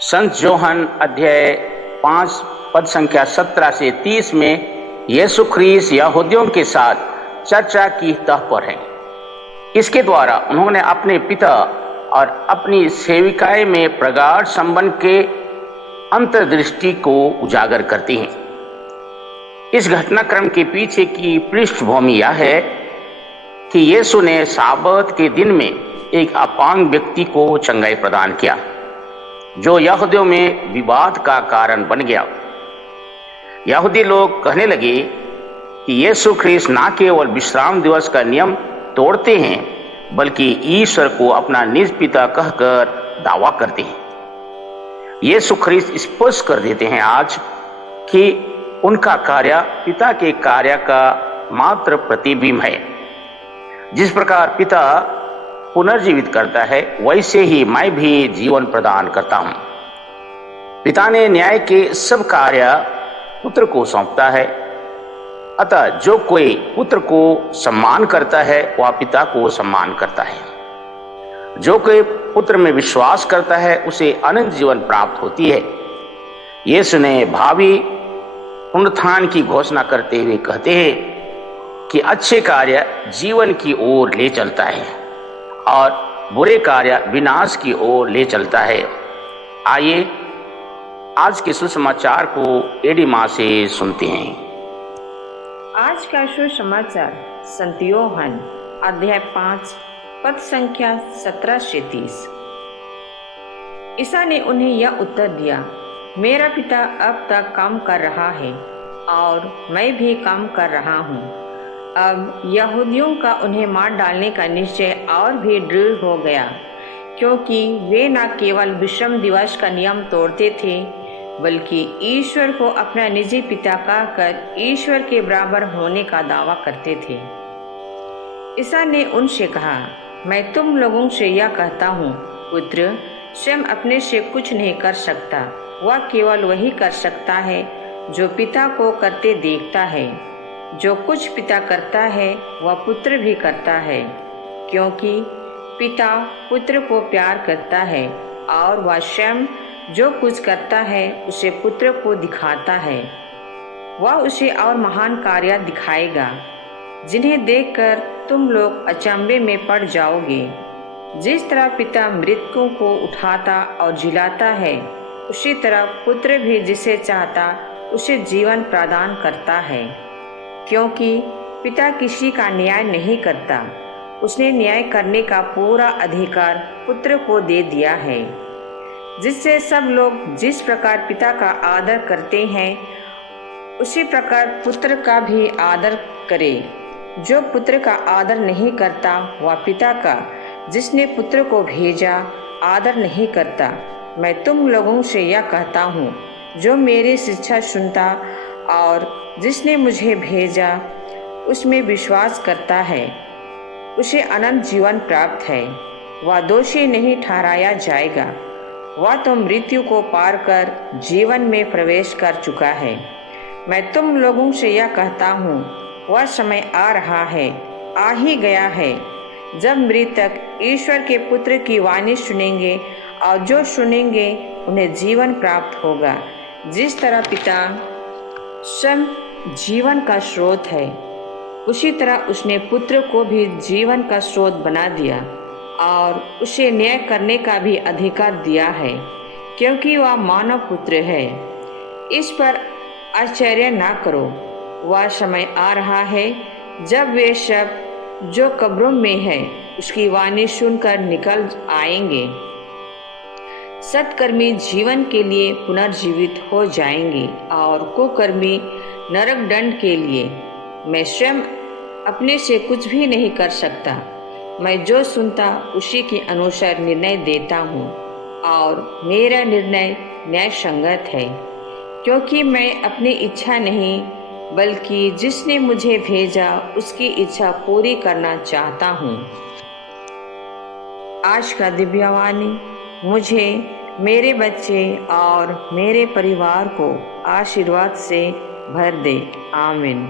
संत Johan अध्याय 5 पद संख्या 17 से 30 में यीशु ख्रीस्त यहूदियों के साथ चर्चा की तह पर है। इसके द्वारा उन्होंने अपने पिता और अपनी सेविकाएं में प्रगाढ़ संबंध के अंतर्दृष्टि को उजागर करती हैं। इस घटनाक्रम के पीछे की पृष्ठभूमि यह है कि यीशु ने साबत के दिन में एक अपांग व्यक्ति को चंगाई प्रदान किया, जो यहूदियों में विवाद का कारण बन गया। यहूदी लोग कहने लगे कि यीशु ख्रीस्त न केवल विश्राम दिवस का नियम तोड़ते हैं, बल्कि ईश्वर को अपना निज पिता कहकर दावा करते हैं। यीशु ख्रीस्त स्पष्ट कर देते हैं आज कि उनका कार्य पिता के कार्य का मात्र प्रतिबिंब है। जिस प्रकार पिता पुनर्जीवित करता है, वैसे ही मैं भी जीवन प्रदान करता हूं। पिता ने न्याय के सब कार्य पुत्र को सौंपता है, अतः जो कोई पुत्र को सम्मान करता है वह पिता को सम्मान करता है। जो कोई पुत्र में विश्वास करता है उसे अनंत जीवन प्राप्त होती है। यीशु ने भावी पुनरुत्थान की घोषणा करते हुए कहते हैं कि अच्छे कार्य जीवन की ओर ले चलता है और बुरे कार्य विनाश की ओर ले चलता है। आइए आज के सुसमाचार को एडी मां से सुनते हैं। आज का सुसमाचार संत योहन अध्याय 5 पद संख्या 17 से 30। ईसा ने उन्हें यह उत्तर दिया, मेरा पिता अब तक काम कर रहा है और मैं भी काम कर रहा हूँ। अब यहूदियों का उन्हें मार डालने का निश्चय और भी दृढ़ हो गया, क्योंकि वे न केवल विश्राम दिवस का नियम तोड़ते थे, बल्कि ईश्वर को अपना निजी पिता कहकर ईश्वर के बराबर होने का दावा करते थे। ईसा ने उनसे कहा, मैं तुम लोगों से यह कहता हूँ, पुत्र स्वयं अपने से कुछ नहीं कर सकता, वह केवल वही कर सकता है जो पिता को करते देखता है। जो कुछ पिता करता है वह पुत्र भी करता है, क्योंकि पिता पुत्र को प्यार करता है और वह स्वयं जो कुछ करता है उसे पुत्र को दिखाता है। वह उसे और महान कार्य दिखाएगा, जिन्हें देखकर तुम लोग अचंभे में पड़ जाओगे। जिस तरह पिता मृतकों को उठाता और जिलाता है, उसी तरह पुत्र भी जिसे चाहता उसे जीवन प्रदान करता है। क्योंकि पिता किसी का न्याय नहीं करता, उसने न्याय करने का पूरा अधिकार पुत्र को दे दिया है, जिससे सब लोग जिस प्रकार पिता का आदर करते हैं उसी प्रकार पुत्र का भी आदर करे। जो पुत्र का आदर नहीं करता वह पिता का, जिसने पुत्र को भेजा, आदर नहीं करता। मैं तुम लोगों से यह कहता हूँ, जो मेरी शिक्षा सुनता और जिसने मुझे भेजा उसमें विश्वास करता है, उसे अनंत जीवन प्राप्त है। वह दोषी नहीं ठहराया जाएगा, वह तो मृत्यु को पार कर जीवन में प्रवेश कर चुका है। मैं तुम लोगों से यह कहता हूँ, वह समय आ रहा है, आ ही गया है, जब मृतक ईश्वर के पुत्र की वाणी सुनेंगे और जो सुनेंगे उन्हें जीवन प्राप्त होगा। जिस तरह पिता स्वयं जीवन का स्रोत है, उसी तरह उसने पुत्र को भी जीवन का स्रोत बना दिया और उसे न्याय करने का भी अधिकार दिया है, क्योंकि वह मानव पुत्र है। इस पर आश्चर्य ना करो, वह समय आ रहा है जब वे सब जो कब्रों में है उसकी वाणी सुनकर निकल आएंगे। सत्कर्मी जीवन के लिए पुनर्जीवित हो जाएंगे और कुकर्मी नरक दंड के लिए। मैं स्वयं अपने से कुछ भी नहीं कर सकता, मैं जो सुनता उसी के अनुसार निर्णय देता हूँ और मेरा निर्णय न्याय संगत है, क्योंकि मैं अपनी इच्छा नहीं बल्कि जिसने मुझे भेजा उसकी इच्छा पूरी करना चाहता हूँ। आज का दिव्यवाणी मुझे, मेरे बच्चे और मेरे परिवार को आशीर्वाद से भर दे। आमीन।